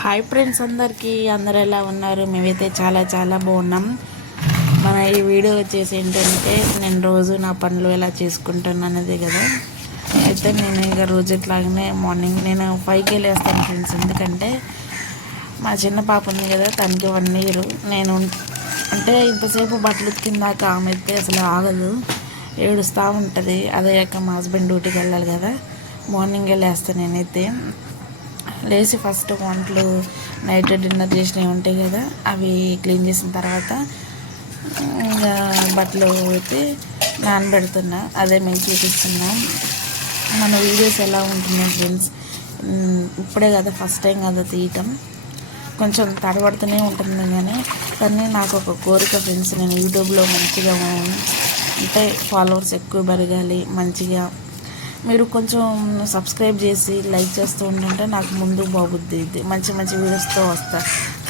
Hi friends అందరికీ అందరు ఎలా ఉన్నారు? మేమైతే చాలా చాలా బాగున్నాం. మన ఈ వీడియో వచ్చేసి ఏంటంటే నేను రోజు నా పనులు ఎలా చేసుకుంటాను అనేది కదా. అయితే నేను ఇక రోజు ఇట్లాగనే మార్నింగ్ నేను ఫైవ్కి వెళ్ళేస్తాను ఫ్రెండ్స్ ఎందుకంటే మా చిన్న పాప ఉంది కదా తనకి వన్ ఇయర్ నేను అంటే ఇంతసేపు బట్టలు ఉతికిందాక ఆమె అయితే అసలు ఆగదు. ఏడుస్తూ ఉంటుంది. అదే మా హస్బెండ్ డ్యూటీకి వెళ్ళాలి కదా. మార్నింగ్ వెళ్ళేస్తాను నేనైతే. లేచి ఫస్ట్ వంటలు నైట్ డిన్నర్ చేసినవి ఉంటాయి కదా అవి క్లీన్ చేసిన తర్వాత ఇంకా బట్టలు అయితే నానబెడుతున్నా అదే మేము చూపిస్తున్నా. మన వీడియోస్ ఎలా ఉంటున్నాయి ఫ్రెండ్స్ ఇప్పుడే కదా ఫస్ట్ టైం కదా తీయటం. కొంచెం తడబడుతూనే ఉంటుంది కానీ కానీ నాకు ఒక కోరిక ఫ్రెండ్స్ నేను యూట్యూబ్లో మంచిగా అంటే ఫాలోవర్స్ ఎక్కువ పెరగాలి మంచిగా మీరు కొంచెం సబ్స్క్రైబ్ చేసి లైక్ చేస్తూ ఉంటుంటే నాకు ముందు బాగుద్ది ఇది మంచి మంచి వీడియోస్తో వస్తా.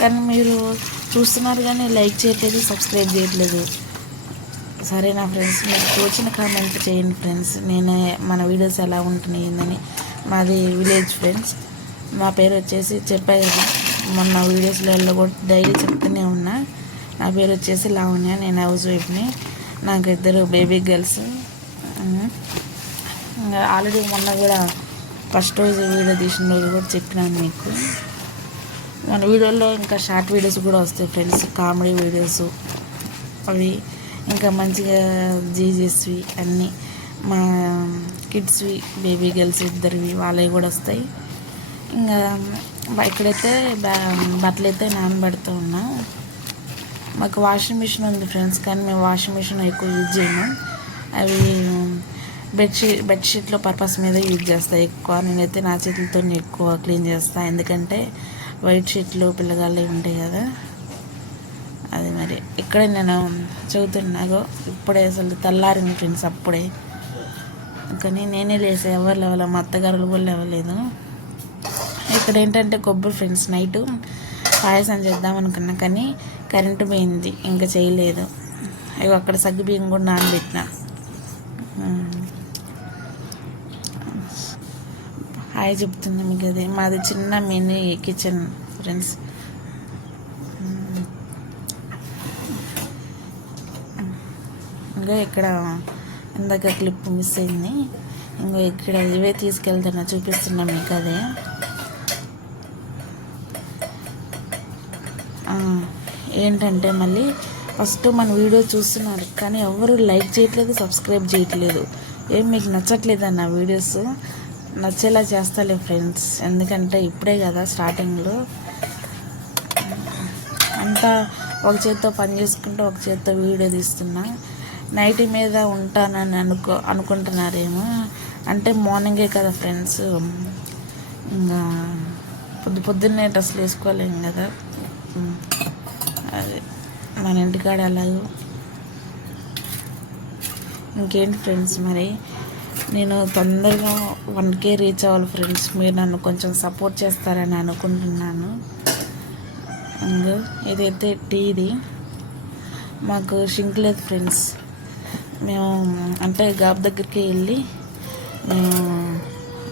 కానీ మీరు చూస్తున్నారు కానీ లైక్ చేయట్లేదు సబ్స్క్రైబ్ చేయట్లేదు. సరే నా ఫ్రెండ్స్ మీరు తోచిన కామెంట్ చేయండి ఫ్రెండ్స్ నేను మన వీడియోస్ ఎలా ఉంటున్నాయి ఏందని. మాది విలేజ్ ఫ్రెండ్స్ నా పేరు వచ్చేసి చెప్పారు. మొన్న వీడియోస్లలో కూడా డైలీ చెప్తూనే ఉన్నా. నా పేరు వచ్చేసి లావణ్య. నేను హౌస్ వైఫ్ని నాకు ఇద్దరు బేబీ గర్ల్స్ ఆల్రెడీ మొన్న కూడా ఫస్ట్ రోజు వీడియో తీసిన రోజు కూడా చెప్పినాను మీకు. మన వీడియోలో ఇంకా షార్ట్ వీడియోస్ కూడా వస్తాయి ఫ్రెండ్స్ కామెడీ వీడియోస్. అవి ఇంకా మంచిగా జీజెస్వి అన్నీ మా కిడ్స్వి బేబీ గర్ల్స్ ఇద్దరివి వాళ్ళవి కూడా వస్తాయి. ఇంకా ఇక్కడైతే బట్టలు అయితే నానబెడుతూ ఉన్నా. మాకు వాషింగ్ మిషన్ ఉంది ఫ్రెండ్స్ కానీ మేము వాషింగ్ మిషన్ ఎక్కువ యూజ్ చేయము. అవి బెడ్షీట్ బెడ్షీట్లో పర్పస్ మీద యూజ్ చేస్తాను ఎక్కువ నేనైతే నా చేతులతో ఎక్కువ క్లీన్ చేస్తాను ఎందుకంటే వైట్ షీట్లు పిల్లగాళ్ళు ఉంటాయి కదా. అది మరి ఇక్కడే నేను చదువుతున్నాగో ఇప్పుడే అసలు తెల్లారింది ఫ్రెండ్స్ అప్పుడే. కానీ నేనే లేసా. ఎవరు లేవలే? మా అత్తగారులు కూడా లేవలేదు. ఇక్కడ ఏంటంటే కొబ్బరి ఫ్రెండ్స్ నైట్ పాయసం చేద్దాం అనుకున్నా. కానీ కరెంటు పోయింది. ఇంకా చేయలేదు. అవి అక్కడ సగ్గు బియ్యం కూడా నానబెట్టిన. హాయ్ చెప్తుంది మీకు అది. మాది చిన్న మినీ కిచెన్ ఫ్రెండ్స్. ఇంకా ఇక్కడ ఇందాక క్లిప్ మిస్ అయింది. ఇంకా ఇక్కడ ఇవే తీసుకెళ్తున్నా చూపిస్తున్నా మీకు అదే. ఏంటంటే మళ్ళీ ఫస్ట్ మన వీడియో చూస్తున్నారు కానీ ఎవరు లైక్ చేయట్లేదు సబ్స్క్రైబ్ చేయట్లేదు. ఏం మీకు నచ్చట్లేదు అన్న వీడియోస్? నచ్చేలా చేస్తాలే ఫ్రెండ్స్ ఎందుకంటే ఇప్పుడే కదా స్టార్టింగ్లో అంతా ఒక చేత్తో పని చేసుకుంటూ ఒక చేత్తో వీడియో తీస్తున్నా. నైట్ మీద ఉంటానని అనుకో అనుకుంటున్నారేమో. అంటే మార్నింగే కదా ఫ్రెండ్స్ ఇంకా పొద్దు పొద్దున్నే డ్రెస్సులు వేసుకోలేము కదా. అదే మన ఇంటికాడ అలాగూ. ఇంకేంటి ఫ్రెండ్స్ మరి? నేను తొందరగా వన్ కే రీచ్ అవ్వాలి ఫ్రెండ్స్. మీరు నన్ను కొంచెం సపోర్ట్ చేస్తారని అనుకుంటున్నాను. ఇదైతే టీది మాకు షింక్ లేదు ఫ్రెండ్స్. మేము అంటే గాబ్ దగ్గరికి వెళ్ళి మేము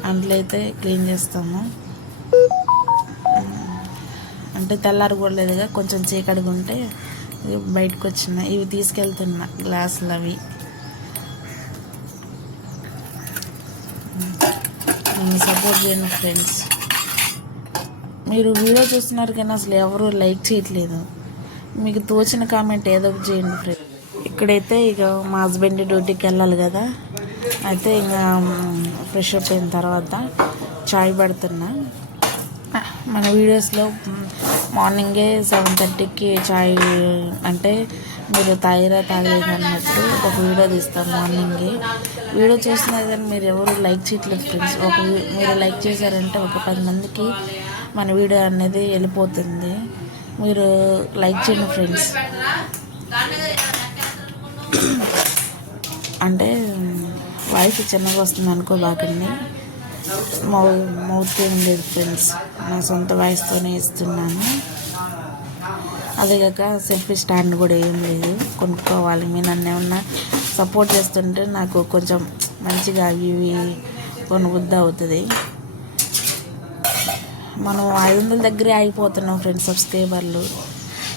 అంట్లో అయితే క్లీన్ చేస్తాము. అంటే తెల్లారకూడలేదుగా కొంచెం చీకటిగా ఉంటే బయటకు వచ్చిన ఇవి తీసుకెళ్తున్నా గ్లాసులు అవి. నన్ను సపోర్ట్ చేయండి ఫ్రెండ్స్ మీరు వీడియో చూస్తున్నారు కానీ అసలు ఎవరు లైక్ చేయట్లేదు. మీకు తోచిన కామెంట్ ఏదో ఒకటి చేయండి ఫ్రెండ్ ఇక్కడైతే ఇక మా హస్బెండ్ డ్యూటీకి వెళ్ళాలి కదా. అయితే ఇంకా ఫ్రెష్ అప్ అయిన తర్వాత చాయ్ పెడుతున్నా. మన వీడియోస్లో మార్నింగే సెవెన్ థర్టీకి చాయ్ అంటే మీరు తాగిరా తాగలేదు అన్నట్టు ఒక వీడియో తీస్తాం మార్నింగే. వీడియో చూస్తున్నారు కానీ మీరు ఎవరు లైక్ చేయట్లేదు ఫ్రెండ్స్. ఒక మీరు లైక్ చేశారంటే ఒక పది మందికి మన వీడియో అనేది వెళ్ళిపోతుంది. మీరు లైక్ చేయండి ఫ్రెండ్స్. అంటే వాయిస్ చిన్నగా వస్తుంది అనుకోబాకండి మౌ మౌత్ ఏం లేదు ఫ్రెండ్స్. నా సొంత వాయిస్తోనే ఇస్తున్నాను. అదే కాక సెల్ఫీ స్టాండ్ కూడా ఏం లేదు. కొనుక్కోవాలి. మీ నన్ను ఏమన్నా సపోర్ట్ చేస్తుంటే నాకు కొంచెం మంచిగా అవి ఇవి కొనుబుద్ధి అవుతుంది. మనం ఐదు వందల దగ్గరే ఆగిపోతున్నాం ఫ్రెండ్స్ సబ్స్క్రైబర్లు.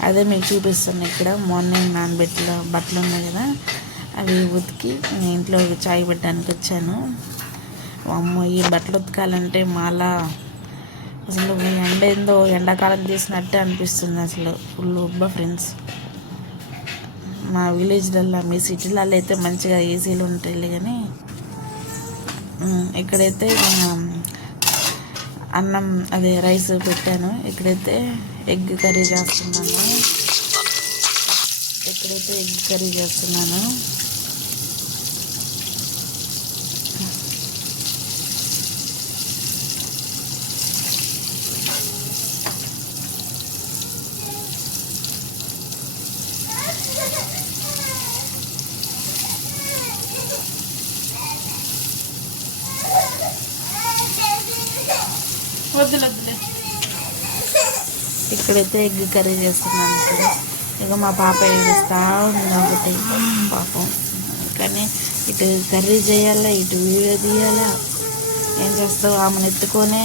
అదే మీకు చూపిస్తాను ఇక్కడ. మార్నింగ్ నానబెట్టిన బట్టలు ఉన్నాయి కదా అవి ఉతికి నేను ఇంట్లో చాయ్ పెట్టడానికి వచ్చాను. అమ్మో ఈ బట్టలు ఉతకాలంటే మాలా అసలు ఈ ఎండ ఏందో ఎండాకాలం చేసినట్టే అనిపిస్తుంది అసలు. ఫుల్ ఉబ్బ ఫ్రెండ్స్ మా విలేజ్లలో మీ సిటీలలో అయితే మంచిగా ఏసీలు ఉంటాయి కానీ ఇక్కడైతే అన్నం అదే రైస్ పెట్టాను. ఇక్కడైతే ఎగ్ కర్రీ చేస్తున్నాను. ఇక్కడైతే ఎగ్ కర్రీ చేస్తున్నాను. వద్దులే ఇక్కడైతే ఎగ్ కర్రీ చేస్తున్నాను ఇక్కడ. ఇక మా పాప ఏడుస్తా ఉంది ఒకటి. పాపం. కానీ ఇటు కర్రీ చేయాలా ఇటు వీడియో తీయాలా? ఏం చేస్తావు? ఆమెను ఎత్తుకొనే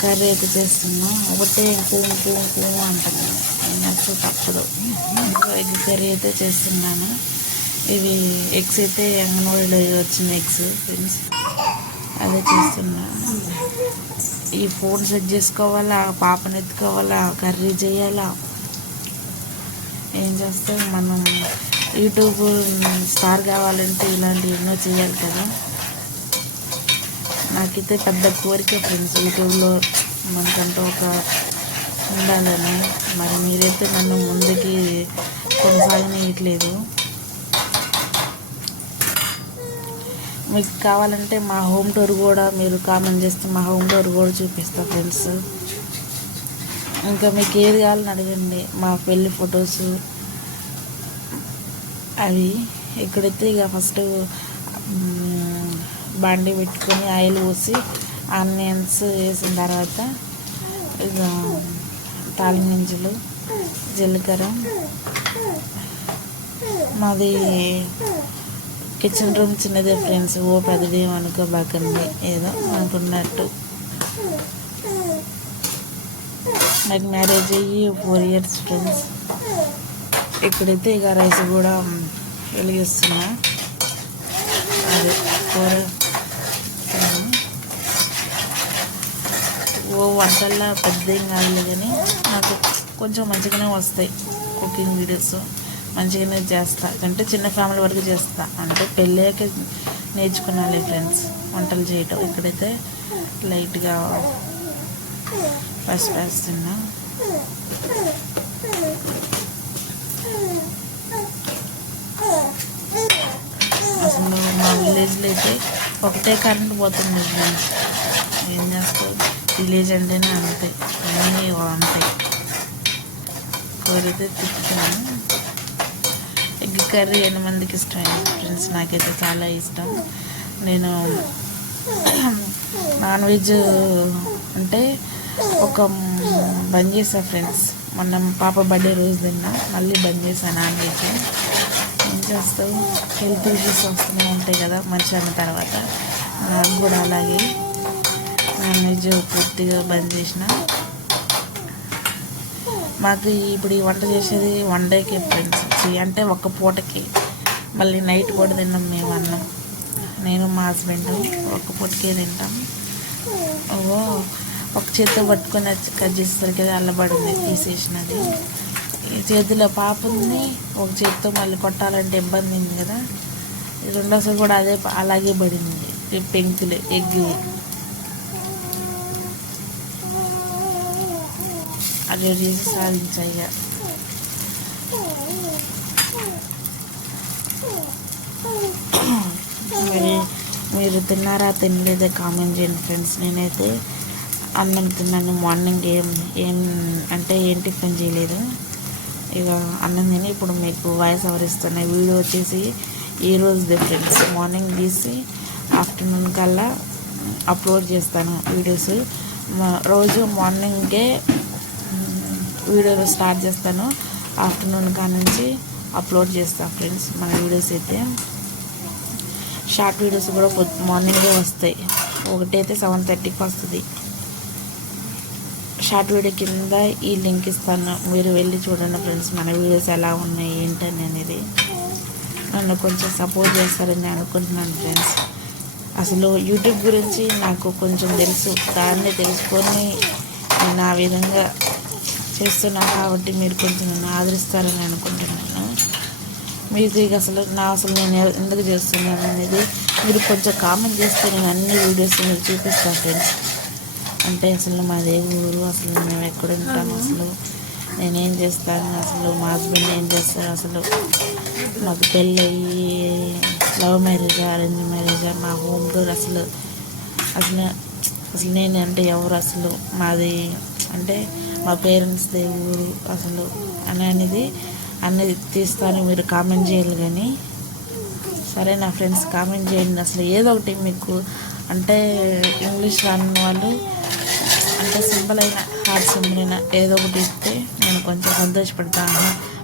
కర్రీ అయితే చేస్తున్నాం. ఒకటే పువ్వు పువ్వు పువ్వు అంటుంది. తప్పదు. ఇంకో ఎగ్ కర్రీ అయితే చేస్తున్నాను. ఇవి ఎగ్స్ అయితే అంగన్వాడీలో వచ్చిన ఎగ్స్ ఫ్రెండ్స్. అదే చేస్తున్నాను. ఈ ఫోన్ సెట్ చేసుకోవాలా? పాపను ఎత్తుకోవాలా? కర్రీ చేయాలా? ఏం చేస్తే మనం? యూట్యూబ్ స్టార్ కావాలంటే ఇలాంటివి ఎన్నో చేయాలి కదా. నాకైతే పెద్ద కోరిక ఫ్రెండ్స్ యూట్యూబ్లో మనకంటూ ఒక ఉండాలని. మరి మీరైతే నన్ను ముందుకి కొనసాగనీయట్లేదు. మీకు కావాలంటే మా హోమ్ టూర్ కూడా మీరు కామెంట్ చేస్తే మా హోమ్ టూర్ కూడా చూపిస్తా ఫ్రెండ్స్. ఇంకా మీకు ఏది కావాలని అడగండి మా పెళ్ళి ఫొటోస్. అవి ఇక్కడైతే ఇక ఫస్ట్ బండి పెట్టుకొని ఆయిల్ పోసి ఆనియన్స్ వేసిన తర్వాత ఇక తాలిమింజలు జీలకర్ర. మాది కిచెన్ రూమ్ చిన్నదే ఫ్రెండ్స్. ఓ పెద్దది అనుకోబాకండి ఏదో అనుకున్నట్టు నాకు మ్యారేజ్ అయ్యి ఫోర్ ఇయర్స్ ఫ్రెండ్స్. ఇక్కడైతే ఇక రైస్ కూడా వెలిగిస్తున్నా. అదే ఫోర్ ఓ వంటల్లో పెద్ద ఏం కాదులే కానీ నాకు కొంచెం మంచిగానే వస్తాయి కుకింగ్ వీడియోస్. మంచిగానే చేస్తా. అంటే చిన్న ఫ్యామిలీ వరకు చేస్తా. అంటే పెళ్ళాక నేర్చుకున్నాలే ఫ్రెండ్స్ వంటలు చేయటం. ఇక్కడైతే లైట్గా ఫస్ట్ వేస్తున్నా. అసలు మా విలేజ్లో అయితే ఒకటే కరెంట్ పోతుంది ఫ్రెండ్స్. ఏం చేస్తావు? విలేజ్ అంటేనే అంతే. అన్నీ ఉంటాయి కూరైతే తిప్పుతున్నాను ఎగ్ కర్రీ ఎన్ని మందికి ఇష్టం ఫ్రెండ్స్ నాకైతే చాలా ఇష్టం. నేను నాన్ వెజ్ అంటే ఒక బంద్ చేసా ఫ్రెండ్స్ మొన్న పాప బర్త్డే రోజు తిన్నా మళ్ళీ బంద్ చేసా నాన్ వెజ్. ఏం చేస్తావు? హెల్త్ ఇష్యూస్ వస్తూనే ఉంటాయి కదా మనిషి అన్న తర్వాత. నాకు కూడా అలాగే. నాన్ వెజ్ పూర్తిగా బంద్ చేసిన. మాకు ఇప్పుడు ఈ వంట చేసేది వన్ డేకి ఫ్రెండ్స్ అంటే ఒక్క పూటకి. మళ్ళీ నైట్ కూడా తిన్నాం మేము అన్నం. నేను మా హస్బెండ్ ఒక్క పూటకే తింటాం. ఓ ఒక చేతితో పట్టుకొని వచ్చి కట్ చేసేసరికి అల్లబడింది తీసేసినది. చేతిలో పాప ఉంది ఒక చేతితో మళ్ళీ కొట్టాలంటే ఇబ్బంది ఉంది కదా. రెండోసారి కూడా అదే అలాగే పడింది. ఈ పెంకులు ఎగ్ అది చేసి సాధించాయి మీరు మీరు తిన్నారా తినలేదా కామెంట్ చేయండి ఫ్రెండ్స్. నేనైతే అన్నం తిన్నాను మార్నింగ్ ఏం ఏం అంటే ఏం టిఫిన్ చేయలేదు. ఇక అన్నం తిని ఇప్పుడు మీకు వాయిస్ ఓవర్ వీడియో వచ్చేసి ఈ ఫ్రెండ్స్ మార్నింగ్ తీసి ఆఫ్టర్నూన్ కల్లా అప్లోడ్ చేస్తాను వీడియోస్. రోజు మార్నింగే వీడియోలు స్టార్ట్ చేస్తాను. ఆఫ్టర్నూన్ కాడ నుంచి అప్లోడ్ చేస్తాను ఫ్రెండ్స్ మన వీడియోస్ అయితే. షార్ట్ వీడియోస్ కూడా మార్నింగే వస్తాయి. ఒకటైతే సెవెన్ థర్టీకి వస్తుంది. షార్ట్ వీడియో కింద ఈ లింక్ ఇస్తాను. మీరు వెళ్ళి చూడండి ఫ్రెండ్స్ మన వీడియోస్ ఎలా ఉన్నాయి ఏంటని అనేది. నన్ను కొంచెం సపోర్ట్ చేస్తారని అనుకుంటున్నాను ఫ్రెండ్స్. అసలు యూట్యూబ్ గురించి నాకు కొంచెం తెలుసు దాన్ని తెలుసుకొని నేను ఆ విధంగా చేస్తున్నాను కాబట్టి మీరు కొంచెం నన్ను ఆదరిస్తారని అనుకుంటున్నాను. మీకు ఇక అసలు నా అసలు నేను ఎందుకు చేస్తున్నాను అనేది మీరు కొంచెం కామెంట్ చేస్తే నేను అన్ని వీడియోస్ మీరు చూపిస్తాను ఫ్రెండ్స్ అంటే అసలు మాదే ఊరు అసలు మేము ఎక్కడ ఉంటాము? అసలు నేనేం చేస్తాను? అసలు మా హస్బెండ్ ఏం చేస్తారు? అసలు మాకు పెళ్ళయ్యి లవ్ మ్యారేజ్ అరేంజ్ మ్యారేజ్ మా హోమ్ టూర్ అసలు అసలు అసలు నేను అంటే ఎవరు? అసలు మాది అంటే మా పేరెంట్స్ ఊరు అసలు అని అనేది అన్నది తీస్తాను మీరు కామెంట్ చేయాలి కానీ. సరే నా ఫ్రెండ్స్ కామెంట్ చేయండి. అసలు ఏదో ఒకటి మీకు అంటే ఇంగ్లీష్ రాని వాళ్ళు అంటే సింపుల్ అయిన హార్ట్ సింపుల్ అయినా ఏదో ఒకటి ఇస్తే నేను కొంచెం సంతోషపడతాను.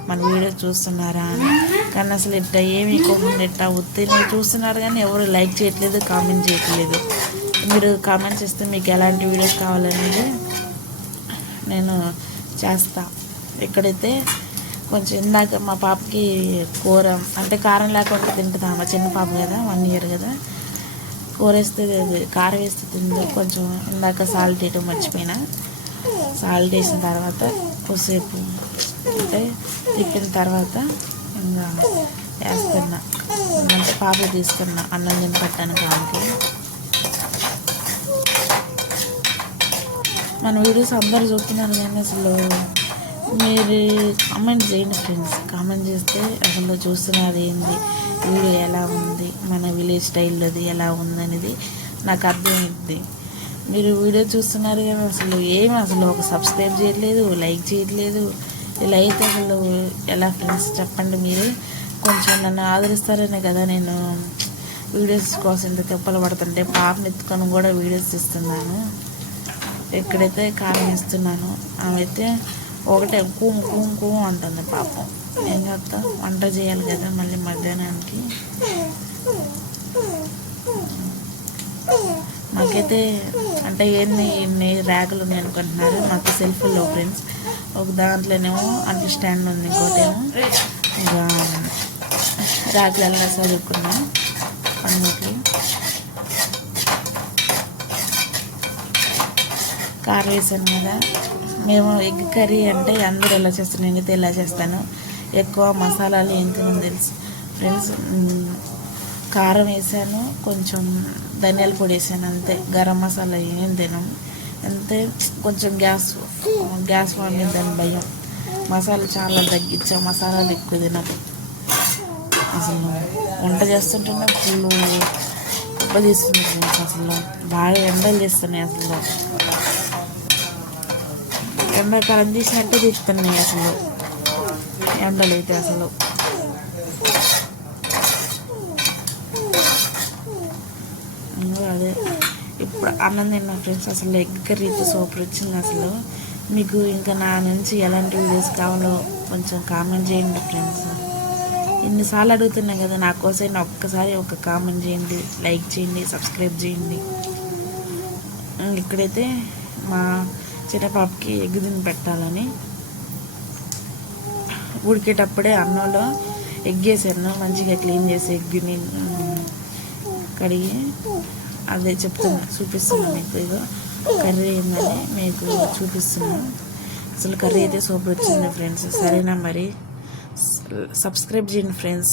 మన వీడియో చూస్తున్నారా అని. కానీ అసలు ఇట్లా ఏమి ఇవ్వకుండా ఇట్లా ఉత్తిని చూస్తున్నారు కానీ ఎవరు లైక్ చేయట్లేదు కామెంట్ చేయట్లేదు. మీరు కామెంట్ చేస్తే మీకు ఎలాంటి వీడియోస్ కావాలనేది నేను చేస్తా. ఎక్కడైతే కొంచెం ఇందాక మా పాపకి కూర అంటే కారం లేకుండా తింటుంది మా చిన్న పాప కదా వన్ ఇయర్ కదా. కూర వేస్తే కారం వేస్తే తిందో. కొంచెం ఇందాక సాల్ట్ వేయటం మర్చిపోయినా. సాల్ట్ వేసిన తర్వాత కొద్దిసేపు అంటే తిప్పిన తర్వాత ఇంకా వేస్తున్నా. అంటే పాప తీసుకున్నా అన్నం తిని పట్టాను కానీ మన వీడియోస్ అందరు చూస్తున్నారు కానీ అసలు మీరు కామెంట్ చేయండి ఫ్రెండ్స్ కామెంట్ చేస్తే అసలు చూస్తున్నారు ఏంది? వీడియో ఎలా ఉంది? మన విలేజ్ స్టైల్లోది ఎలా ఉందనేది నాకు అర్థమైంది. మీరు వీడియో చూస్తున్నారు కానీ అసలు ఏమి అసలు ఒక సబ్స్క్రైబ్ చేయట్లేదు లైక్ చేయట్లేదు. ఇలా అయితే అసలు ఎలా ఫ్రెండ్స్ చెప్పండి మీరు. కొంచెం నన్ను ఆదరిస్తారనే కదా నేను వీడియోస్ కోసం ఇంత తిప్పలు పడుతుంటే పాపని ఎత్తుకొని కూడా వీడియోస్ ఇస్తున్నాను ఎక్కడైతే కారం ఇస్తున్నాను ఆమె అయితే ఒకటే కుం కుం కుం అంటుంది పాపం. ఏం చేస్తా? వంట చేయాలి కదా మళ్ళీ మధ్యాహ్నానికి. మాకైతే అంటే ఎన్ని ఎన్ని ర్యాకులు ఉన్నాయి అనుకుంటున్నారు? మాకు సెల్ఫ్లో ఫ్రెండ్స్. ఒక దాంట్లోనేమో అంటే స్టాండ్ ఉంది ఇంకోటేమో. ఇక ర్యాకులలో చదువుకున్నాం. అన్నిటి కార్ వేసాను కదా మేము ఎగ్ కర్రీ అంటే అందరూ ఎలా చేస్తాను నేనైతే ఎలా చేస్తాను. ఎక్కువ మసాలాలు ఏం తెలుసు. ఫ్రెండ్స్ కారం వేసాను కొంచెం ధనియాల పొడి వేసాను అంతే. గరం మసాలా ఏం తినం అంతే కొంచెం గ్యాస్ గ్యాస్ దాని భయం. మసాలా చాలా తగ్గించా మసాలాలు ఎక్కువ తినదు అసలు వంట చేస్తుంటేనే ఫుల్ దెబ్బ తీస్తుంది అసలు. బాగా ఎండలు చేస్తున్నాయి అసలు. ఎండాకాలం తీసినట్టే తీస్తున్నాయి అసలు. ఎండలు అయితే అసలు. అదే. ఇప్పుడు అన్నం తిన్న ఫ్రెండ్స్ అసలు ఎగ్ కర్రీ సూపర్ వచ్చింది అసలు. మీకు ఇంకా నా నుంచి ఎలాంటి వీడియోస్ కావాలో కొంచెం కామెంట్ చేయండి ఫ్రెండ్స్. ఎన్నిసార్లు అడుగుతున్నా కదా నా కోసం ఒక్కసారి ఒక కామెంట్ చేయండి లైక్ చేయండి సబ్స్క్రైబ్ చేయండి. ఇక్కడైతే మా చిన్నపాపకి ఎగ్ తిని పెట్టాలని ఉడికేటప్పుడే అన్నంలో ఎగ్ వేసాను మంచిగా క్లీన్ చేసి ఎగ్ని కడిగి అదే చెప్తున్నా చూపిస్తున్నా మీకు ఇగో. కర్రీ ఏందని మీకు చూపిస్తున్నా. అసలు కర్రీ అయితే సూపర్ వచ్చింది ఫ్రెండ్స్. సరేనా మరి? సబ్స్క్రైబ్ చేయండి ఫ్రెండ్స్.